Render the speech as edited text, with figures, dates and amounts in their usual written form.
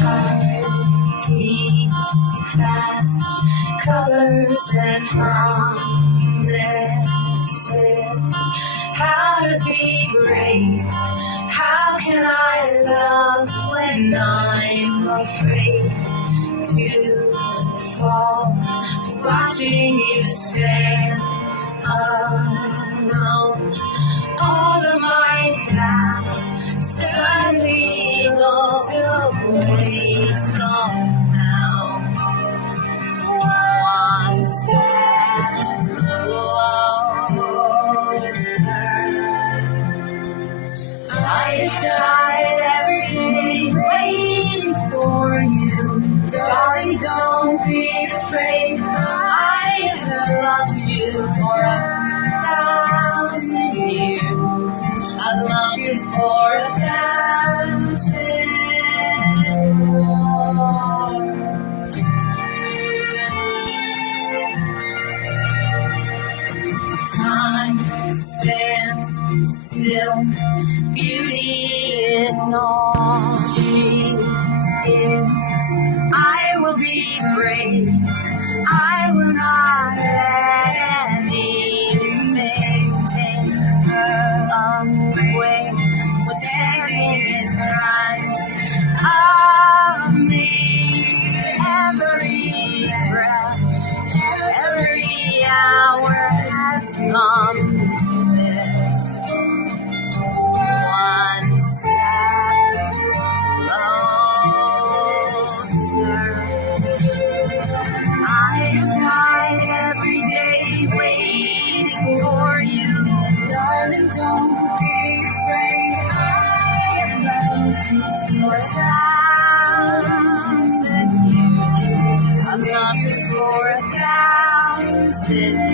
heart beats fast, colors and promises. How to be brave? How can I love when I'm afraid to fall? Watching you stand alone, all of my doubt suddenly goes away somehow. One step closer. I have died every day waiting for you. Darling, don't be afraid. I have loved you for 1,000 years. I love you for 1,000 more. Time stands still, beauty in all she is. I will be brave. I will not let anything take her away. Standing in front of me, every breath, every hour has come to this. One step closer. I have died every day waiting for you. Darling, don't be afraid. I have loved you for 1,000 years. I love you for 1,000